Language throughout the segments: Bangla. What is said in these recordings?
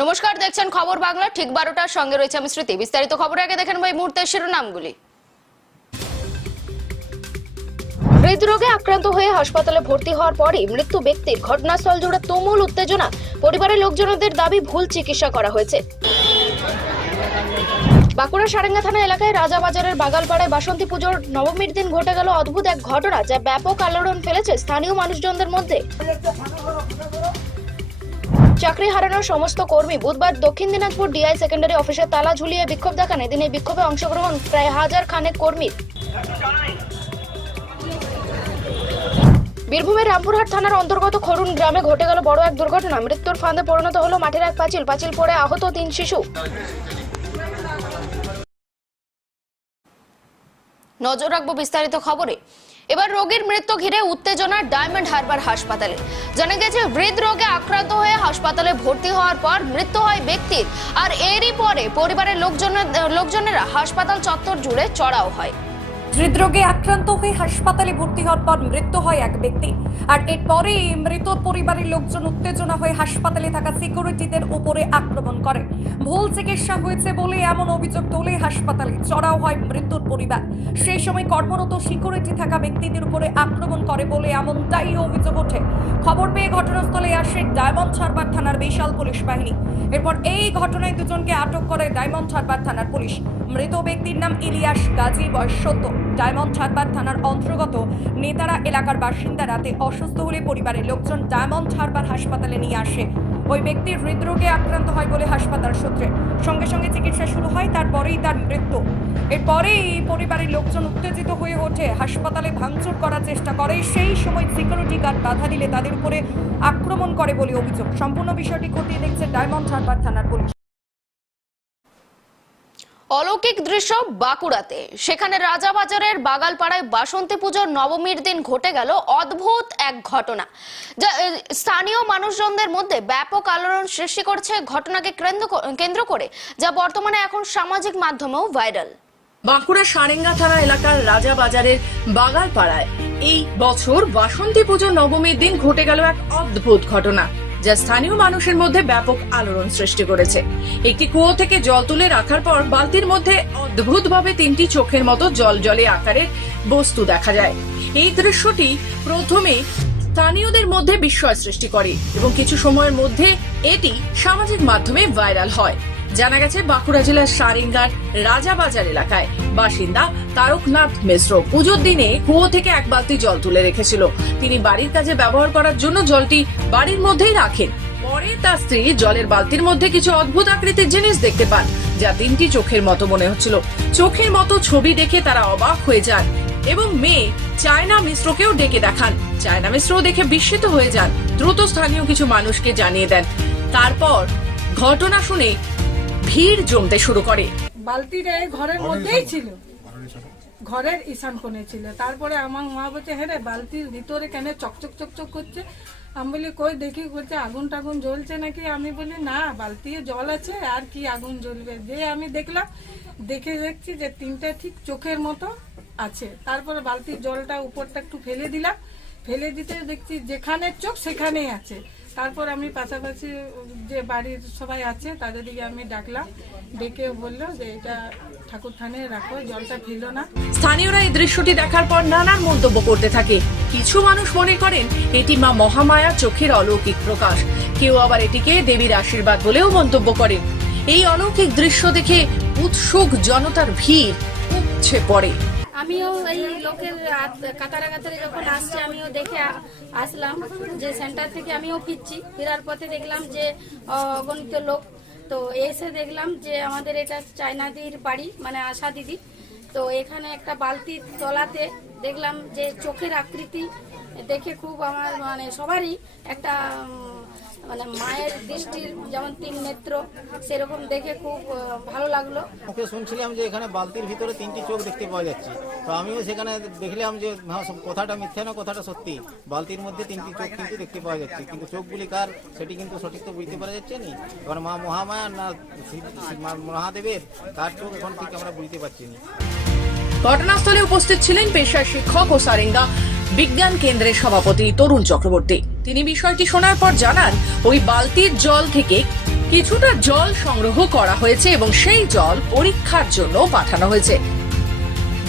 নমস্কার, দেখছেন খবর বাংলা। ঠিক বারোটার সঙ্গে রয়েছে আমি স্মৃতি। বিস্তারিত খবর আগে দেখেন এই মুহূর্তের শিরোনামগুলি। হৃদরোগে আক্রান্ত হয়ে হাসপাতালে ভর্তি হওয়ার পরই মৃত্যু ব্যক্তির ঘটনাস্থল জুড়ে তুমুল উত্তেজনা। পরিবারের লোকজনদের দাবি, ভুল চিকিৎসা করা হয়েছে। বাঁকুড়া সারেঙ্গা থানা এলাকায় রাজাবাজারের বাগালপাড়ায় বাসন্তী পুজোর নবমীর দিন ঘটে গেল অদ্ভুত এক ঘটনা, যা ব্যাপক আলোড়ন ফেলেছে স্থানীয় মানুষজনদের মধ্যে। চাকরি হারানোর সমস্ত কর্মী বুধবার দক্ষিণ দিনাজপুর ডিআই সেকেন্ডারি অফিসে তালা ঝুলিয়ে বিক্ষোভ দেখান। এদিন এই বিক্ষোভে অংশগ্রহণ প্রায় হাজার খানেক কর্মীর বীরভূমের রামপুরহাট থানার অন্তর্গত খরুন গ্রামে ঘটে গেল বড় এক দুর্ঘটনা। মৃত্যুর ফাঁদে পরিণত হলো মাঠের এক পাঁচিল। পাঁচিল পড়ে আহত তিন শিশু। নজর রাখব বিস্তারিত খবরে। এবার রোগীর মৃত্যু ঘিরে উত্তেজনা ডায়মন্ড হারবার হাসপাতালে। জানা গেছে, হৃদরোগে আক্রান্ত হয়ে হাসপাতালে ভর্তি হওয়ার পর মৃত্যু হয় ব্যক্তির। আর এরই পরে পরিবারের লোকজন লোকজনেরা হাসপাতাল চত্বর জুড়ে চড়াও হয়। হৃদরোগে আক্রান্ত হয়ে হাসপাতালে ভর্তি হওয়ার পর মৃত্যু হয় এক ব্যক্তি। আর এরপরে মৃত পরিবারের লোকজন উত্তেজনা হয়ে হাসপাতালে থাকা সিকিউরিটিদের উপরে আক্রমণ করে। ভুল চিকিৎসা হয়েছে বলে এমন অভিযোগ তোলে হাসপাতালে। চড়াও হয় মৃত্যুর পরিবার। সেই সময় কর্মরত সিকিউরিটি থাকা ব্যক্তিদের উপরে আক্রমণ করে বলে এমনটাই অভিযোগ ওঠে। খবর পেয়ে ঘটনাস্থলে আসে ডায়মন্ড হারবার থানার বিশাল পুলিশ বাহিনী। এরপর এই ঘটনায় দুজনকে আটক করে ডায়মন্ড হারবার থানার পুলিশ। মৃত ব্যক্তির নাম ইলিয়াস গাজী, বয়স সত্তর। ডায়মন্ড হারবার থানার অন্তর্গত নেতারা এলাকার বাসিন্দা রাতে অসুস্থ হলে পরিবারের লোকজন ডায়মন্ড হারবার হাসপাতালে নিয়ে আসে। ওই ব্যক্তি হৃদরোগে আক্রান্ত হয় বলে হাসপাতাল সূত্রে। সঙ্গে সঙ্গে চিকিৎসা শুরু হয়, তারপরেই তার মৃত্যু। এরপরেই পরিবারের লোকজন উত্তেজিত হয়ে ওঠে। হাসপাতালে ভাঙচুর করার চেষ্টা করে। সেই সময় সিকিউরিটি গার্ড বাধা দিলে তাদের উপরে আক্রমণ করে বলে অভিযোগ। সম্পূর্ণ বিষয়টি খতিয়ে দেখছে ডায়মন্ড হারবার থানার পুলিশ। অলৌকিক দৃশ্য বাঁকুড়াতে। সেখানে রাজাবাজারের বাগালপাড়ায় বাসন্তী পুজোর নবমীর দিন ঘটে গেল অদ্ভুত এক ঘটনা। যা স্থানীয় মানুষজনদের মধ্যে ব্যাপক আলোড়ন সৃষ্টি করছে ঘটনাকে কেন্দ্র করে, যা বর্তমানে এখন সামাজিক মাধ্যমেও ভাইরাল। বাঁকুড়া সারেঙ্গা থানা এলাকার রাজাবাজারের বাগালপাড়ায় এই বছর বাসন্তী পুজো নবমীর দিন ঘটে গেল এক অদ্ভুত ঘটনা। যা স্থানীয় মানুষের মধ্যে ব্যাপক আলোড়ন সৃষ্টি করেছে। একটি কুয়ো থেকে জল তুলে রাখার পর বালতির মধ্যে অদ্ভুতভাবে তিনটি চোখের মতো জল জলে আকারের বস্তু দেখা যায়। এই দৃশ্যটি প্রথমে স্থানীয়দের মধ্যে বিস্ময় সৃষ্টি করে এবং কিছু সময়ের মধ্যে এটি সামাজিক মাধ্যমে ভাইরাল হয়। জানা গেছে বাঁকুড়া জেলার সারেঙ্গার রাজাবাজার এলাকায় বাসিন্দা তারকনাথ মিশ্র পুজোর দিনে কুয়ো থেকে এক বালতি জল তুলে রেখেছিল। তিনি বাড়ির কাজে ব্যবহার করার জন্য জলটি বাড়ির মধ্যেই রাখেন। পরে তার স্ত্রী জলের বালতির মধ্যে কিছু অদ্ভুত আকৃতির জিনিস দেখতে পান, যা তিনটি চোখের মতো মনে হচ্ছিল। চোখের মতো ছবি দেখে তারা অবাক হয়ে যান এবং মেয়ে চায়না মিশ্রকেও ডেকে দেখান। চায়না মিশ্র দেখে বিস্মিত হয়ে যান। দ্রুত স্থানীয় কিছু মানুষকে জানিয়ে দেন। তারপর ঘটনা শুনে ভিড় জমতে শুরু করে। বালতিটা এই ঘরের মধ্যেই ছিল। ঘরের ঈশান কোণে ছিল। তারপরে আমার মা বলছে হ্যাঁ রে বালতির ভিতরে কেন চকচক চকচক করছে? আমি বলি কই দেখি বলছে আগুন টাগুন জ্বলছে নাকি? আমি বলি না বালতিতে জল আছে আর কি আগুন জ্বলবে? যে আমি দেখলাম দেখে দেখছি যে তিনটা ঠিক চোখের মতো আছে। তারপরে বালতির জলটা উপরটা একটু ফেলে দিলাম। ফেলে দিতে দেখছি যেখানে চোখ সেখানেই আছে। তারপর আমি পাশাপাশি যে বাড়ির সবাই আছে, তাদেরকে আমি ডাকলাম, ডেকে বলল যে এটা ঠাকুর থানে রাখো, জলটা ফেলো না। স্থানীয়রা এই দৃশ্যটি দেখার পর নানান মন্তব্য করতে থাকে। কিছু মানুষ মনে করেন, এটি মা মহামায়ার চোখের অলৌকিক প্রকাশ। কেউ আবার এটিকে দেবীর আশীর্বাদ বলেও মন্তব্য করেন। এই অলৌকিক দৃশ্য দেখে উৎসুক জনতার ভিড় উপছে পড়ে। আমিও এই লোকের কাতারে কাতারে যখন আসছে, আমিও দেখে আসলাম যে সেন্টার থেকে আমিও ফিরছি। ফেরার পথে দেখলাম যে অগণিত লোক। তো এসে দেখলাম যে, আমাদের এটা চায়নাদির বাড়ি মানে আশা দিদি। তো এখানে একটা বালতির তলাতে দেখলাম যে, চোখের আকৃতি দেখে খুব আমার মানে সবারই একটা মানে মায়ের দৃষ্টির যেমন তিন নেত্র সেরকম দেখে খুব ভালো লাগল। মুখে শুনছিলাম যে এখানে বালতির ভিতরে তিনটি চোখ দেখতে পাওয়া যাচ্ছে। তো আমিও সেখানে দেখলাম যে কথাটা মিথ্যা না কথাটা সত্যি। বালতির মধ্যে তিনটি চোখ কিন্তু দেখতে পাওয়া যাচ্ছে। কিন্তু চোখগুলি কার সেটি কিন্তু সঠিক তো বুঝতে পারা যাচ্ছে না। এবার মা মহামায়া না মহাদেবের তার চোখ এখন ঠিক আমরা বুঝতে পারছি না। ঘটনাস্থলে উপস্থিত ছিলেন পেশার শিক্ষক ও সারেঙ্গা বিজ্ঞান কেন্দ্রের সভাপতি তরুণ চক্রবর্তী। তিনি বিষয়টি শোনার পর জানান, ওই বালতির জল থেকে কিছুটা জল সংগ্রহ করা হয়েছে এবং সেই জল পরীক্ষার জন্য পাঠানো হয়েছে।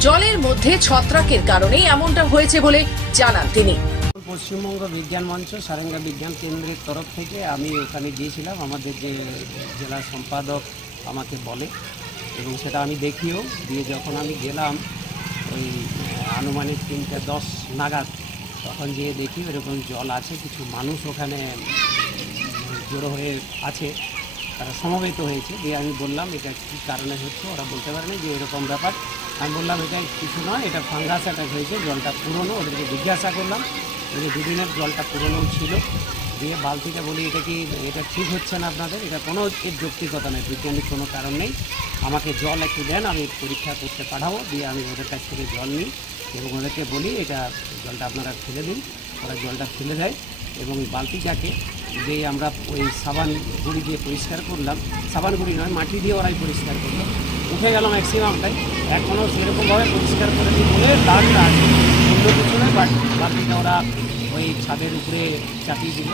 জলের মধ্যে ছত্রাকের কারণেই এমনটা হয়েছে বলে জানান তিনি। পশ্চিমবঙ্গ বিজ্ঞান মঞ্চ, সারেঙ্গা বিজ্ঞান কেন্দ্রের তরফ থেকে আমি ওখানে গিয়েছিলাম। আমাদের যে জেলা সম্পাদক আমাকে বলে এবং সেটা আমি দেখিও। দিয়ে যখন আমি গেলাম, ওই আনুমানিক তিনটে দশ নাগাদ তখন গিয়ে দেখি এরকম জল আছে, কিছু মানুষ ওখানে জড়ো হয়ে আছে, তারা সমবেত হয়েছে। দিয়ে আমি বললাম, এটা কী কারণে হচ্ছে? ওরা বলতে পারেনি যে এরকম ব্যাপার। আমি বললাম, এটা কিছু নয়, এটা ফাঙ্গাস অ্যাটাক হয়েছে, জলটা পুরনো। ওদেরকে জিজ্ঞাসা করলাম যে দুদিনের জলটা পুরনো ছিল। দিয়ে বালতিটা বলি, এটা কি, এটা ঠিক হচ্ছে না আপনাদের? এটা কোনো এর যৌক্তিকতা নেই, বৈজ্ঞানিক কোনো কারণ নেই। আমাকে জল একটু দেন, আমি পরীক্ষা করতে পাঠাবো। দিয়ে আমি ওদের কাছ থেকে জল নিই। এবং ওদেরকে বলি, এটা জলটা আপনারা ফেলে দিন। ওরা জলটা ফেলে দেয় এবং বালতিটাকে যে আমরা ওই সাবান গুঁড়ি দিয়ে পরিষ্কার করলাম। সাবান গুঁড়ি নয়, মাটি দিয়ে ওরাই পরিষ্কার করল। উঠে গেল ম্যাক্সিমামটাই। এখনও সেরকমভাবে পরিষ্কার করে দিই বলে দাগটা আছে। অন্য কিছু নয়, বাট বাকিটা ওরা ওই ছাদের উপরে চাপিয়ে দিল।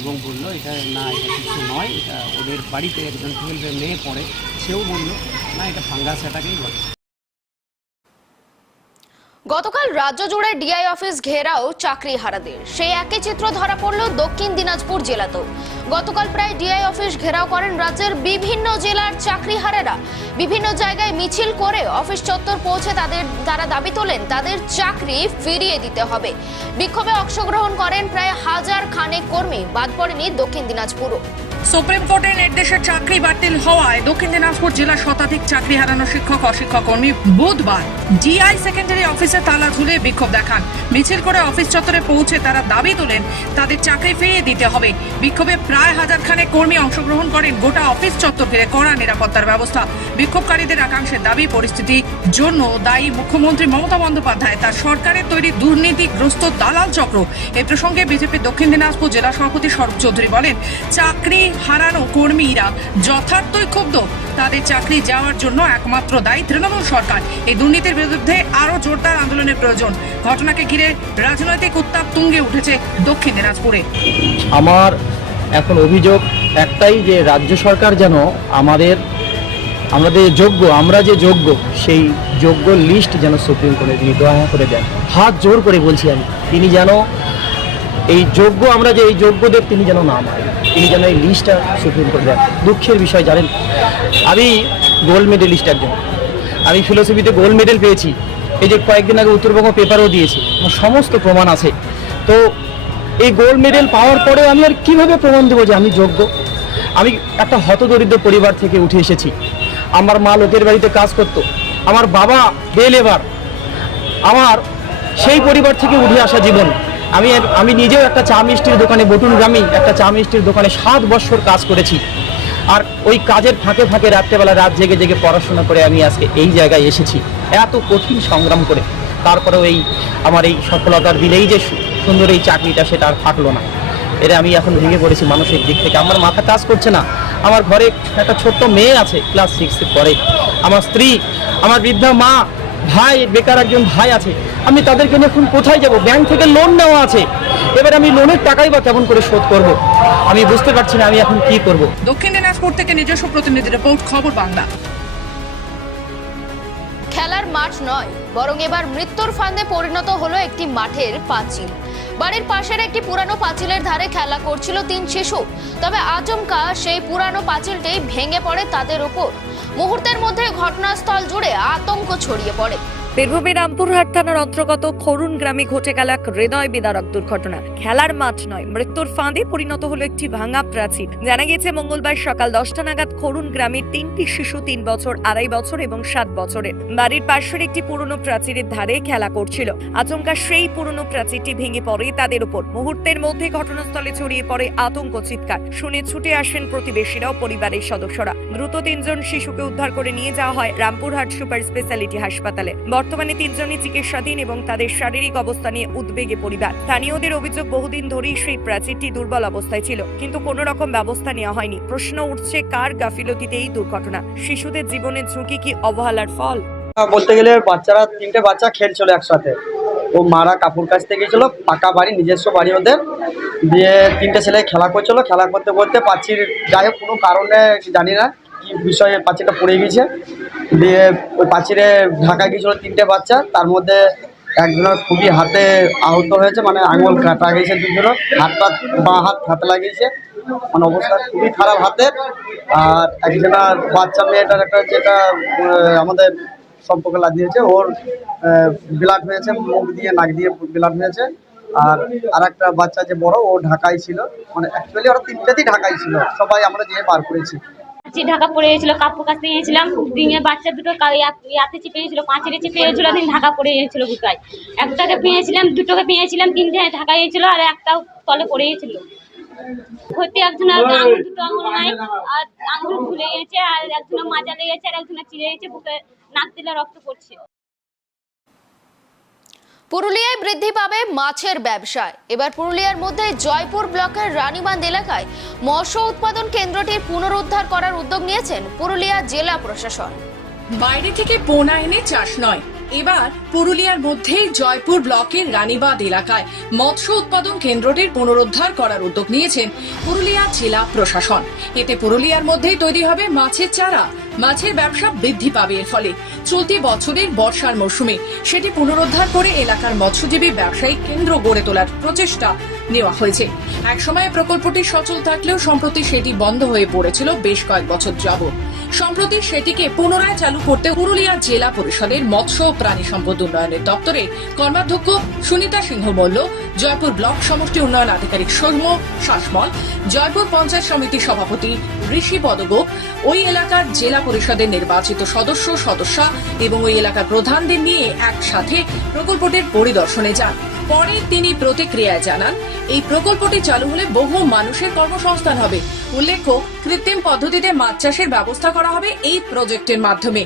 এবং বলল, এটা না, এটা কিছু নয়, এটা ওদের বাড়িতে একজন টুয়েলভের মেয়ে পড়ে, সেও বলল, না, এটা ফাঙ্গাস এটাকেই বলে গতকাল রাজ্য জুড়ে ডিআই অফিস ঘেরাও চাকরি হারাদের। সেই একই চিত্র ধরা পড়ল দক্ষিণ দিনাজপুর জেলাতেও। গতকাল প্রায় ডিআই অফিস ঘেরাও করেন রাজ্যের বিভিন্ন জেলার চাকরি হারেরা। বিভিন্ন জায়গায় মিছিল করে অফিস চত্বর পৌঁছে তাদের, তারা দাবি তোলেন তাদের চাকরি ফিরিয়ে দিতে হবে। বিক্ষোভে অংশগ্রহণ করেন প্রায় হাজার খানেক কর্মী, বাদ পড়েনি দক্ষিণ দিনাজপুরও। সুপ্রিম কোর্টের নির্দেশে চাকরি বাতিল হওয়ায় দক্ষিণ দিনাজপুর জেলা শতাধিক চাকরি হারানো শিক্ষক অশিক্ষক কর্মী বুধবার ডিআই সেকেন্ডারি অফিসে তালা ঝুলে বিক্ষোভ দেখান। মিছিল করে অফিস চত্বরে পৌঁছে তারা দাবি তোলেন, তাদের চাকরি ফিরিয়ে দিতে হবে। বিক্ষোভে প্রায় হাজার খানেক কর্মী অংশগ্রহণ করেন গোটা অফিস চত্বর ঘিরে কড়া নিরাপত্তার ব্যবস্থা। বিক্ষোভকারীদের একাংশের দাবি পরিস্থিতির জন্য দায়ী মুখ্যমন্ত্রী মমতা বন্দ্যোপাধ্যায় তার সরকারের তৈরি দুর্নীতিগ্রস্ত দালাল চক্র। এ প্রসঙ্গে বিজেপি দক্ষিণ দিনাজপুর জেলা সভাপতি স্বরূপ চৌধুরী বলেন, চাকরি হারানো কর্মীরা যথার্থই ক্ষুব্ধ। তাদের চাকরি যাওয়ার জন্য একমাত্র দায়ী তৃণমূল সরকার। এই দুর্নীতির বিরুদ্ধে আরও জোরদার আন্দোলনের প্রয়োজন। ঘটনাকে ঘিরে রাজনৈতিক উত্তাপ তুঙ্গে উঠেছে দক্ষিণ দিনাজপুরে। আমার এখন অভিযোগ একটাই যে রাজ্য সরকার যেন আমাদের আমাদের যোগ্য, আমরা যে যোগ্য, সেই যোগ্য লিস্ট যেন সুপ্রিম কোর্টে দিয়ে দয়া করে দেন। হাত জোর করে বলছি আমি, তিনি যেন এই যোগ্য আমরা যে এই যোগ্যদের তিনি যেন না মারেন, তিনি যেন এই লিস্টটা সুপ্রিম কোর্টে দেন। দুঃখের বিষয়, জানেন, আমি গোল্ড মেডেলিস্ট একজন। আমি ফিলোসফিতে গোল্ড মেডেল পেয়েছি। এই যে কয়েকদিন আগে উত্তরবঙ্গ পেপারও দিয়েছি। আমার সমস্ত প্রমাণ আছে। তো এই গোল্ড মেডেল পাওয়ার পরে আমি আর কীভাবে প্রমাণ দেবো যে আমি যোগ্য? আমি একটা হতদরিদ্র পরিবার থেকে উঠে এসেছি। আমার মা লোকের বাড়িতে কাজ করত। আমার বাবা বে লেবার আমার সেই পরিবার থেকে উঠে আসা জীবন। আমি আমি নিজেও একটা চা মিষ্টির দোকানে বটুন গ্রামে একটা চা মিষ্টির দোকানে সাত বছর কাজ করেছি। আর ওই কাজের ফাঁকে ফাঁকে রাত্রেবেলা রাত জেগে জেগে পড়াশোনা করে আমি আজকে এই জায়গায় এসেছি। এত কঠিন সংগ্রাম করে। তারপরেও এই আমার এই সফলতার দিলেই যে সুন্দর এই চাকরিটা সেটা আর থাকল না। এটা আমি এখন ভেঙে পড়েছি মানসিক দিক থেকে। আমার মাথা কাজ করছে না। আমার ঘরে একটা ছোট্ট মেয়ে আছে ক্লাস সিক্সে পরে। আমার স্ত্রী, আমার বৃদ্ধা মা ভাই, বেকার একজন ভাই আছে। আমি তাদেরকে নিয়ে এখন কোথায় যাব? ব্যাংক থেকে লোন নেওয়া আছে। এবার আমি লোনের টাকাই বা কেমন করে শোধ করব? আমি বুঝতে পারছি না আমি এখন কি করব। দক্ষিণ দিনাজপুর থেকে নিজস্ব প্রতিনিধি রিপোর্ট খবর বাংলা। মাঠ নয়, বরং এবার মৃত্যুর ফান্দে পরিণত হলো একটি মাঠের পাঁচিল। বাড়ির পাশের একটি পুরানো পাঁচিলের ধারে খেলা করছিল তিন শিশু। তবে আচমকা সেই পুরানো পাঁচিলটি ভেঙে পড়ে তাদের উপর। মুহূর্তের মধ্যে ঘটনাস্থল জুড়ে আতঙ্ক ছড়িয়ে পড়ে। বীরভূমের রামপুরহাট থানার অন্তর্গত খরুন গ্রামে ঘটে গেল এক হৃদয় বিদারক দুর্ঘটনা খেলার মাঠ নয়, মৃত্যুর ফাঁদে পরিণত হলো একটি ভাঙা প্রাচীর। জানা গেছে মঙ্গলবার সকাল দশটা নাগাদ খরুন গ্রামের তিনটি শিশু তিন বছর, আড়াই বছর এবং সাত বছরের। বাড়ির পাশের একটি পুরনো প্রাচীরের ধারে খেলা করছিল। আচমকা সেই পুরনো প্রাচীরটি ভেঙে পড়ে তাদের উপর। মুহূর্তের মধ্যে ঘটনাস্থলে ছড়িয়ে পড়ে আতঙ্ক, চিৎকার। শুনে ছুটে আসেন প্রতিবেশীরাও পরিবারের সদস্যরা। দ্রুত তিনজন শিশুকে উদ্ধার করে নিয়ে যাওয়া হয় রামপুরহাট সুপার স্পেশালিটি হাসপাতালে। বর্তমানে তিনজনই চিকিৎসাধীন এবং তাদের শারীরিক অবস্থা নিয়ে উদ্বেগে পরিবার। স্থানীয়দের অভিযোগ বহুদিন ধরেই সেই প্রাচীরটি দুর্বল অবস্থায় ছিল, কিন্তু কোনো রকম ব্যবস্থা নেওয়া হয়নি। প্রশ্ন উঠছে, কার গাফিলতিতে এই দুর্ঘটনা? শিশুদের জীবনের ঝুঁকি কি অবহেলার ফল? বলতে গেলে বাচ্চারা, তিনটে বাচ্চা খেলছিল একসাথে। ও মারা কাপড় কাচতে গিয়েছিল পাকা বাড়ি, নিজস্ব বাড়ি ওদের। দিয়ে তিনটে ছেলে খেলা করছিল, খেলা করতে করতে পাচির যাই হোক কোনো কারণে জানি না। বিষয়ে পাচিরটা পড়ে গিয়েছে দিয়ে ওই পাচিরে ঢাকা গিয়েছিল তিনটে বাচ্চা, তার মধ্যে একজনের খুবই হাতে আহত হয়েছে মানে আঙুল কাটা গেছে দুজনের হাত হাতটা বাঁ হাত হাতে লাগিয়েছে। মানে অবস্থা খুবই খারাপ হাতের। আর একজনের বাচ্চা মেয়েটার একটা যেটা আমাদের সম্পর্কে লাগিয়েছে, ওর ব্লাড হয়েছে, মুখ দিয়ে, নাক দিয়ে ব্লাড হয়েছে। আর আর একটা বাচ্চা যে বড়, ও ঢাকায় ছিল। মানে অ্যাকচুয়ালি ওরা তিনটাতেই ঢাকায় ছিল। সবাই আমরা যেয়ে বার করেছি। ঢাকা পড়ে গেছিল কাপড় কাছে গিয়েছিলাম। দিনে বাচ্চা দুটো ইয়াতে চেপে গেছিল পাঁচের চেপে গেছিল দিন ঢাকা পড়ে গিয়েছিল গুটায়। একটাকে পেয়েছিলাম দুটোকে পেয়েছিলাম তিনটে ঢাকা গিয়েছিল আর একটাও তলে পড়ে গেছিল একজনের আঙুল দুটো আঙুল নাই আর আঙুল ফুলে গেছে আর একজনের মাজা লেগেছে আর একজনের চিড়ে গেছে বুকে নাক দিলে রক্ত পড়ছে। পুরুলিয়ায় বৃদ্ধি পাবে মাছের ব্যবসায়। এবার পুরুলিয়ার মধ্যে জয়পুর ব্লকের রানীবান্ধ এলাকায় মৎস্য উৎপাদন কেন্দ্রটির পুনরুদ্ধার করার উদ্যোগ নিয়েছেন পুরুলিয়া জেলা প্রশাসন। বাইরে থেকে পোনা এনে চাষ নয় এবার পুরুলিয়ার মধ্যে জয়পুর ব্লকের রানীবাদ এলাকায় মৎস্য উৎপাদন কেন্দ্রটির পুনরুদ্ধার করার উদ্যোগ নিয়েছেন পুরুলিয়া জেলা প্রশাসন। এতে পুরুলিয়ার মধ্যেই তৈরি হবে মাছের চারা। মাছের ব্যবসা বৃদ্ধি পাবে এর ফলে। চলতি বছরের বর্ষার মরশুমে সেটি পুনরুদ্ধার করে এলাকার মৎস্যজীবী ব্যবসায়িক কেন্দ্র গড়ে তোলার প্রচেষ্টা নেওয়া হয়েছে। এক সময় প্রকল্পটি সচল থাকলেও সম্প্রতি সেটি বন্ধ হয়ে পড়েছিল বেশ কয়েক বছর যাবৎ। সম্প্রতি সেটিকে পুনরায় চালু করতে পুরুলিয়া জেলা পরিষদের মৎস্য প্রাণী সম্পদ উন্নয়নের দপ্তরে কর্মাধ্যক্ষ সুনিতা সিংহ মল্ল জয়পুর ব্লক সমষ্টি উন্নয়ন আধিকারিক সৌম্য শাসমল, জয়পুর পঞ্চায়েত সমিতির সভাপতি ঋষি পদগোপ ওই এলাকার জেলা পরিষদের নির্বাচিত সদস্য, সদস্যা এবং ওই এলাকার প্রধানদের নিয়ে একসাথে প্রকল্পটির পরিদর্শনে যান। পরে তিনি প্রতিক্রিয়ায় জানান, এই প্রকল্পটি চালু হলে বহু মানুষের কর্মসংস্থান হবে। উল্লেখ্য, কৃত্রিম পদ্ধতিতে মাছ চাষের ব্যবস্থা করা হবে এই প্রজেক্টের মাধ্যমে।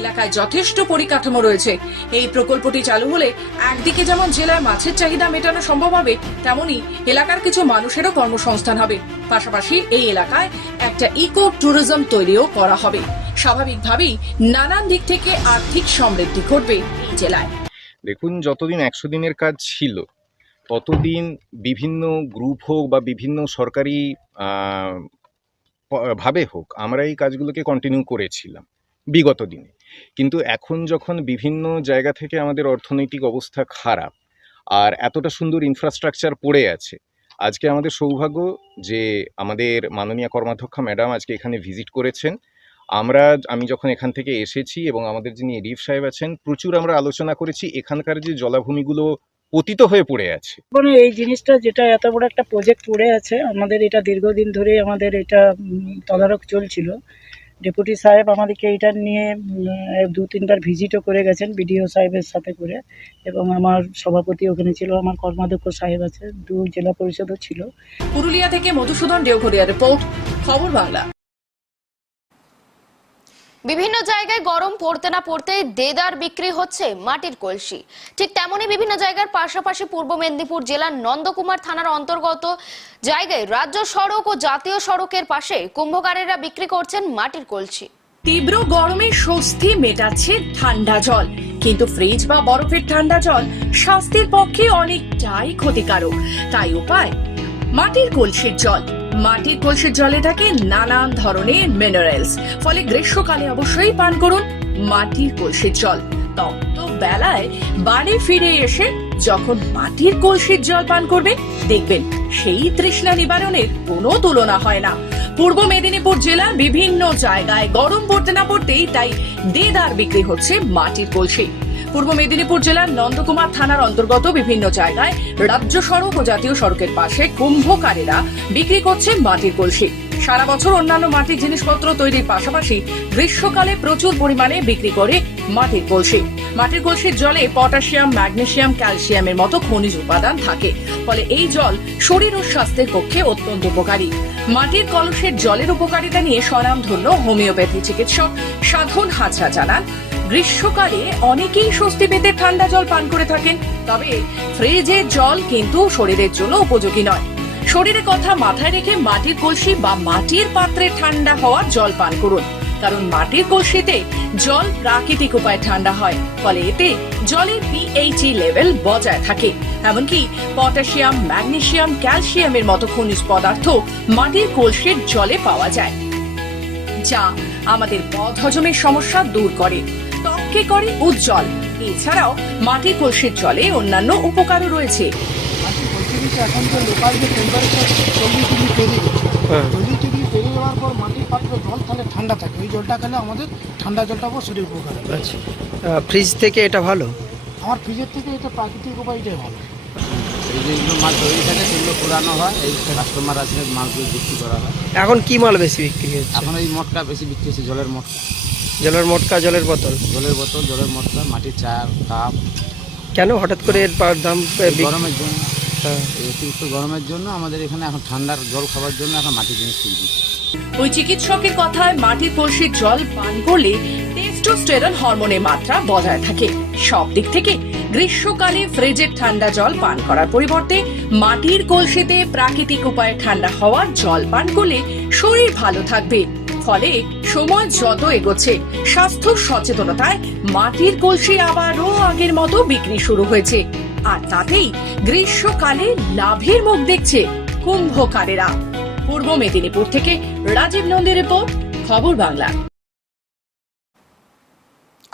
এলাকায় যথেষ্ট পরিকাঠামো রয়েছে। এই প্রকল্পটি চালু হলে একদিকে যেমন জেলায় মাছের চাহিদা মেটানো সম্ভব হবে, তেমনি এলাকার কিছু মানুষেরও কর্মসংস্থান হবে। পাশাপাশি এই এলাকায় একটা ইকো ট্যুরিজম তৈরিও করা হবে। স্বাভাবিকভাবেই নানান দিক থেকে আর্থিক সমৃদ্ধি ঘটবে এই জেলায়। দেখুন, যতদিন একশো দিনের কাজ ছিল, ততদিন বিভিন্ন গ্রুপ হোক বা বিভিন্ন সরকারি ভাবে হোক, আমরা এই কাজগুলোকে কন্টিনিউ করেছিলাম বিগত দিনে। কিন্তু এখন যখন বিভিন্ন জায়গা থেকে আমাদের অর্থনৈতিক অবস্থা খারাপ আর এতটা সুন্দর ইনফ্রাস্ট্রাকচার পড়ে আছে, আজকে আমাদের সৌভাগ্য যে আমাদের মাননীয় কর্মাধ্যক্ষা ম্যাডাম আজকে এখানে ভিজিট করেছেন। আমরা, আমি যখন এখান থেকে এসেছি এবং আমাদের যিনি এডিএফ সাহেব আছেন, প্রচুর আমরা আলোচনা করেছি, এখানকার যে জলাভূমিগুলো পতিত হয়ে পড়ে আছে। মানে এই জিনিসটা যেটা এত বড় একটা প্রজেক্ট পড়ে আছে, আমাদের এটা দীর্ঘদিন ধরে আমাদের এটা তদারক চলছিল। ডেপুটি সাহেব আমাদেরকে এটা নিয়ে দু তিনবার ভিজিটও করে গেছেন বিডিও সাহেবের সাথে করে। এবং আমার সভাপতি ওখানে ছিল, আমার কর্মাধ্যক্ষ সাহেব আছে, দু জেলা পরিষদও ছিল। পুরুলিয়া থেকে মধুসূদন দেওঘরিয়া রিপোর্ট, খবর বাংলা। বিভিন্ন জায়গায় গরম পড়তে না পড়তেই দেদার বিক্রি হচ্ছে মাটির কলসি। ঠিক তেমনি বিভিন্ন জায়গার পাশাপাশি পূর্ব মেদিনীপুর জেলার নন্দকুমার থানার অন্তর্গত জায়গায় রাজ্য সড়ক ও জাতীয় সড়কের পাশে কুম্ভকারেরা বিক্রি করছেন মাটির কলসি। তীব্র গরমে স্বস্তি মেটাচ্ছে ঠান্ডা জল। কিন্তু ফ্রিজ বা বরফের ঠান্ডা জল স্বাস্থ্যের পক্ষে অনেকটাই ক্ষতিকারক। তাই উপায়, মাটির কলসির জল। মাটির কলসির জলে থাকে নানান ধরনের মিনারেলস ফলে গ্রীষ্মকালে অবশ্যই পান করুন মাটির কলসির জল। তপ্ত বেলায় বাড়ি ফিরে এসে যখন মাটির কলসির জল পান করবে, দেখবেন সেই তৃষ্ণা নিবারণের কোনো তুলনা হয় না। পূর্ব মেদিনীপুর জেলা বিভিন্ন জায়গায় গরম পড়তে না পড়তেই তাই দেদার বিক্রি হচ্ছে মাটির কলসি। পূর্ব মেদিনীপুর জেলার নন্দকুমার থানার অন্তর্গত বিভিন্ন জায়গায় রাজ্য সড়ক ও জাতীয় সড়কের পাশে কুম্ভকারীরা বিক্রি করছে মাটির কলসি। সারা বছর অন্যান্য মাটির জিনিসপত্র তৈরির পাশাপাশি গ্রীষ্মকালে প্রচুর পরিমাণে বিক্রি করে মাটির কলসি। মাটির কলসির জলে পটাশিয়াম ম্যাগনেসিয়াম ক্যালসিয়ামের মতো খনিজ উপাদান থাকে। ফলে এই জল শরীর ও স্বাস্থ্যের পক্ষে অত্যন্ত উপকারী। মাটির কলসের জলের উপকারিতা নিয়ে স্বনামধন্য হোমিওপ্যাথি চিকিৎসক সাধন হাজরা জানান গ্রীষ্মকালে অনেকেই স্বস্তি পেতে ঠান্ডা জল পান করে থাকেন, তবে ফ্রিজের জল কিন্তু শরীরের জন্য উপযোগী নয়। শরীরের কথা মাথায় রেখে মাটির কলসি বা মাটির পাত্রে ঠান্ডা হওয়া জল পান করুন, কারণ মাটির কলসিতে জল প্রাকৃতিক উপায়ে ঠান্ডা হয়, ফলে এতে জলের পিএইচই লেভেল বজায় থাকে। এমনকি পটাশিয়াম ম্যাগনেসিয়াম ক্যালসিয়ামের মতো খনিজ পদার্থ মাটির কলসির জলে পাওয়া যায়। যা আমাদের পথ হজমের সমস্যা দূর করে ত্বককে করে উজ্জ্বল। এছাড়াও মাটি কলসির জলে অন্যান্য উপকারও রয়েছে। এখন যে লোকাল যে টেম্পারেচার চল্লিশ ডিগ্রি পেরিয়ে চল্লিশ ডিগ্রি পেরিয়ে যাওয়ার পর মাটির পাত্রে জল তাহলে ঠান্ডা থাকে। ওই জলটা খেলে আমাদের ঠান্ডা জলটা শরীর উপকার হবে। আচ্ছা। ফ্রিজ থেকে এটা ভালো? আমার ফ্রিজের থেকে এটা প্রাকৃতিক উপায়টাই ভালো। এই যেগুলো মাল তৈরি থাকে সেগুলো পুরানো হয়। এই কাস্টমার আসলে মালগুলো বিক্রি করা হয়। এখন কি মাল বেশি বিক্রি হচ্ছে? এখন এই মটকা বেশি বিক্রি হচ্ছে জলের মটকা। জলের মোটকা জলের বোতল? জলের বোতল জলের মটকা মাটির চা কাপ। কেন? হঠাৎ করে এর দাম গরমের জন্য। হ্যাঁ। অতিরিক্ত গরমের জন্য আমাদের এখানে এখন ঠান্ডার জল খাবার জন্য এখন মাটির জিনিস কিনছি ওই চিকিৎসকের কথায় মাটির কলসির জল পান করলে টেস্টোস্টেরন হরমোনের মাত্রা বজায় থাকে। সব দিক থেকে গ্রীষ্মকালে ফ্রিজের ঠান্ডা জল পান করার পরিবর্তে মাটির কলসিতে প্রাকৃতিক উপায়ে ঠান্ডা হওয়ার জল পান করলে শরীর ভালো থাকবে। ফলে সময় যত এগোচ্ছে, স্বাস্থ্য সচেতনতায় মাটির কলসি আবারও আগের মতো বিক্রি শুরু হয়েছে। আর তাতেই গ্রীষ্মকালে লাভের মুখ দেখছে কুম্ভকারেরা। পূর্ব মেদিনীপুর থেকে রাজীব নন্দী রিপোর্ট, খবর বাংলা।